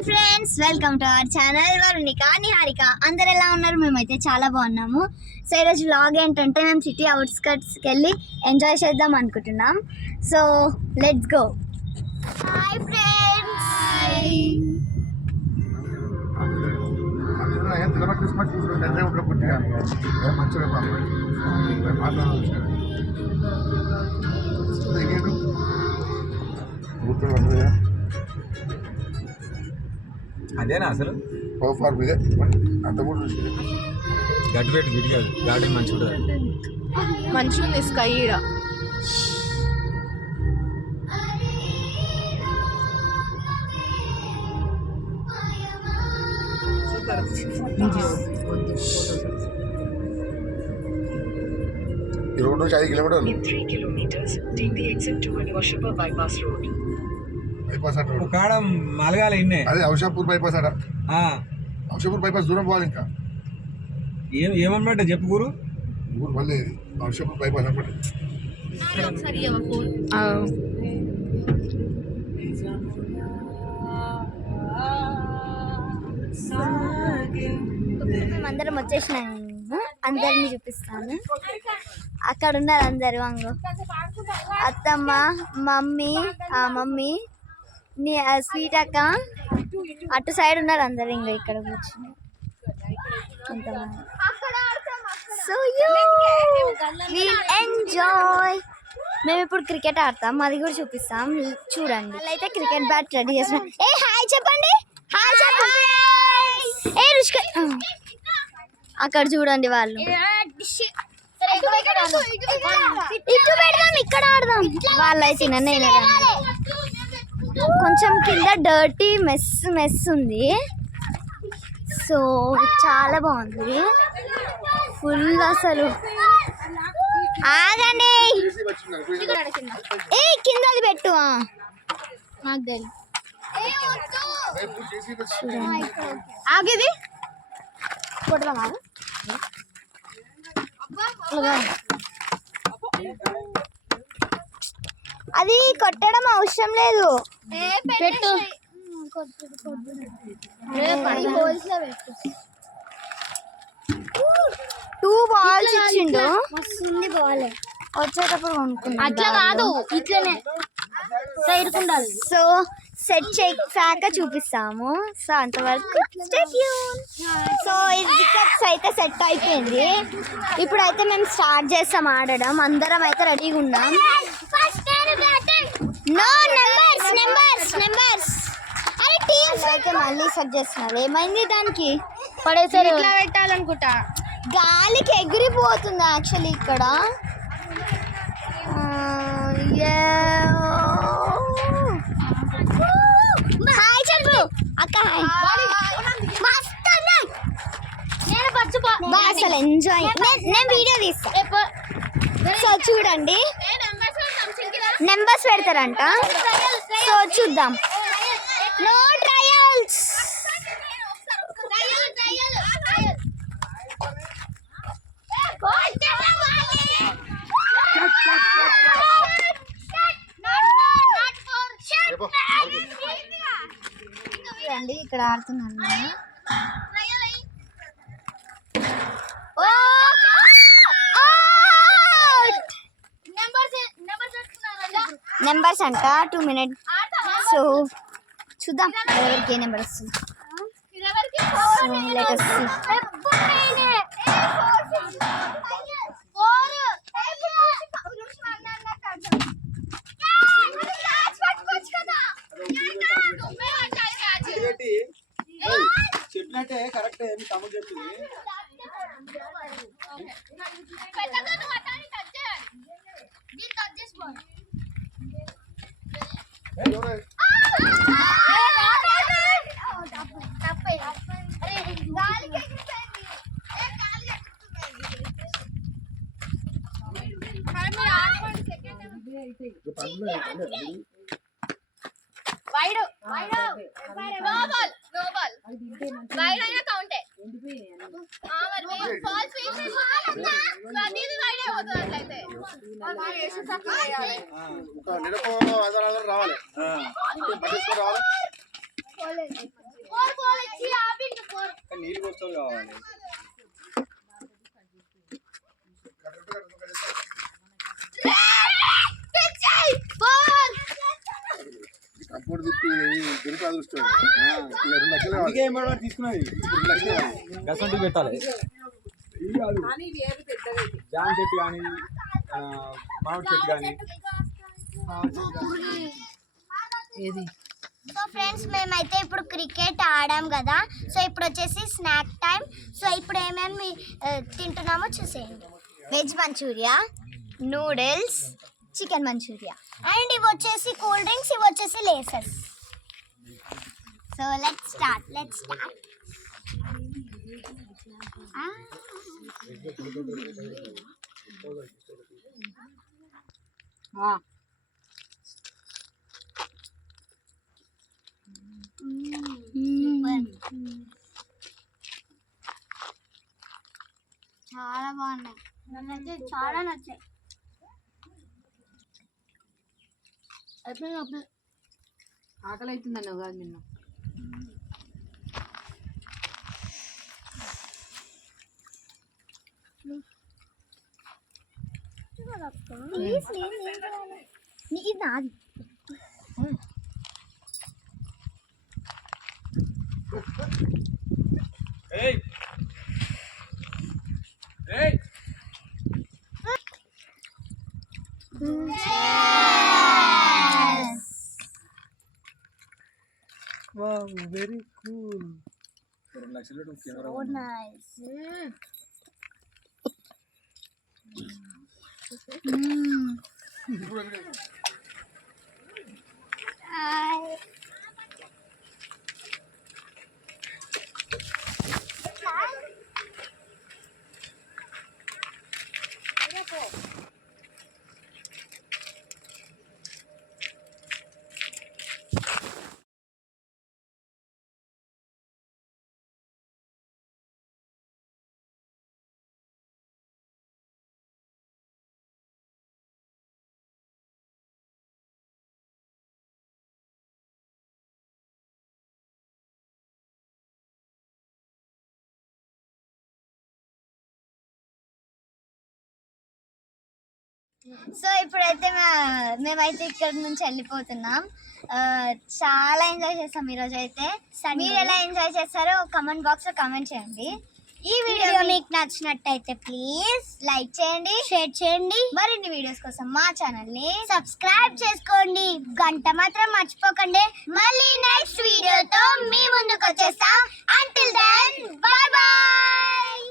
Hi friends, welcome to our channel Varunika Niharika. అందరు ఎలా ఉన్నారు? మేమైతే చాలా బాగున్నాము. సో ఈరోజు వ్లాగ్ ఏంటంటే మేము సిటీ అవుట్స్కట్స్కి వెళ్ళి ఎంజాయ్ చేద్దాం అనుకుంటున్నాం. So let's go. Hi friends. అదేనా అసలు అంత కూడా గడ్డి పెట్టి గిడి కాదు గార్డెన్ మంచిగా మంచిగా ఉంది స్కై ఈడ. ఈ రోడ్ నుంచి 5 కిలోమీటర్లు బైపాస్ అట రోడ్. కాడ మలగాలి ఇన్నే అదే ఔషాపూర్ బైపాస్ అట. ఔషాపూర్ బైపాస్ దూరం పోవాలి. ఇంకా ఏమన్నమాట చెప్పు గురు. ఊరు మళ్ళీ ఔషాపూర్ బైపాస్ అనమాట. మేమందరం వచ్చేసినాము. అందరినీ చూపిస్తాను. అక్కడ ఉన్నారు అందరు. అంగో అత్తమ్మ, మమ్మీ, మమ్మీ నీ స్వీట్ అక్క అటు సైడ్ ఉన్నారు అందరు. ఇంకా ఇక్కడ కూర్చుని సో విల్ ఎంజాయ్. మేము ఇప్పుడు క్రికెట్ ఆడతాం, అది కూడా చూపిస్తాం. చూడండి. అయితే క్రికెట్ బ్యాట్ రెడీ చేస్తున్నాం. ఏ హాయ్ చెప్పండి. హాయ్ చెప్పండి. ఏ రుషిక అక్కడ చూడండి. వాళ్ళు ఇటు పెడదాం, ఇక్కడ ఆడదాం. వాళ్ళైతే నేను కొంచెం కింద డర్టీ మెస్ ఉంది. సో చాలా బాగుంది ఫుల్. అసలు ఆగండి. ఏ కింద అది పెట్టు. నాకు తెలియదు. ఆగేది కొడదామా? అది కొట్టడం అవసరం లేదు. పెట్టు. 2 balls ఇచ్చిండు. బాల్ వచ్చేటప్పుడు కొనుక్కున్నా. అట్లా కాదు, ఇట్లనే సైడ్ ఉండాలి. సో సెట్ చేసాక చూపిస్తాము. సో అంతవరకు సో ఇది వికెట్స్ అయితే సెట్ అయిపోయింది. ఇప్పుడైతే మేము స్టార్ట్ చేస్తాం ఆడడం. అందరం అయితే రెడీగా ఉన్నాం. No numbers. అరే టీమ్స్ అయితే మళ్ళీ సెట్ చేస్తున్నారు. ఏమైంది దానికి? పడేసారు. ఇట్లా పెట్టాలనుకుంటా. గాలికి ఎగిరిపోతుంది యాక్చువల్లీ ఇక్కడ. హాయ్ చెప్పు అక్క. అసలు ఎంజాయ్. నేను వీడియో తీస్తా. సో చూడండి, నెంబర్స్ పెడతారంట. సో చూద్దాం. No trials. చూడండి ఇక్కడ ఆడుతున్నాను. నెంబర్స్ అంట 2 minutes. సో చూద్దాం ఎవరికి ఏ నెంబర్ వస్తుంది. చెప్పినట్టే కరెక్ట్. తమ్ముడు చెప్పింది. రావాలి. నీళ్ళు పోస్తావు కావాలి. కంపౌండ్ తిప్పి దొరికి అదృష్టం. ఇక 2 లక్షలు కావాలి. అందుకే ఏం పడవాలి తీసుకున్నది. 2 లక్షలు కావాలి. గసంటి పెట్టాలి. ఇవి కాదు జాన్ చెట్టు కానీ మామిడి చెట్టు కానీ. ఏది సో ఫ్రెండ్స్ మేమైతే ఇప్పుడు క్రికెట్ ఆడాం కదా. సో ఇప్పుడు వచ్చేసి స్నాక్ టైం. సో ఇప్పుడు ఏమేమి తింటున్నామో చూసేయండి. Veg manchurian, noodles, chicken manchurian and ఇవి వచ్చేసి కూల్ డ్రింక్స్, ఇవి వచ్చేసి లేసెస్. So let's start. చాలా బాగున్నాయి. నాకైతే చాలా నచ్చాయి. ఆకలి అవుతుందన్న కాదు నిన్న. ఇది నాది. ఏయ్ ఏయ్ వావ్ వెరీ కూల్. 2 లక్షలు కెమెరా. So nice. సో ఇప్పుడైతే మేమైతే ఇక్కడ నుంచి వెళ్ళిపోతున్నాం. చాలా ఎంజాయ్ చేస్తాం ఈరోజు అయితే. మీరు ఎలా ఎంజాయ్ చేస్తారో కమెంట్ బాక్స్లో కమెంట్ చేయండి. ఈ వీడియో మీకు నచ్చినట్టయితే ప్లీజ్ లైక్ చేయండి, షేర్ చేయండి. మరిన్ని వీడియోస్ కోసం మా ఛానల్ని సబ్స్క్రైబ్ చేసుకోండి. గంట మాత్రం మర్చిపోకండి. మళ్ళీ నెక్స్ట్ వీడియోతో మీ ముందుకు వచ్చేస్తాం. Until then bye bye.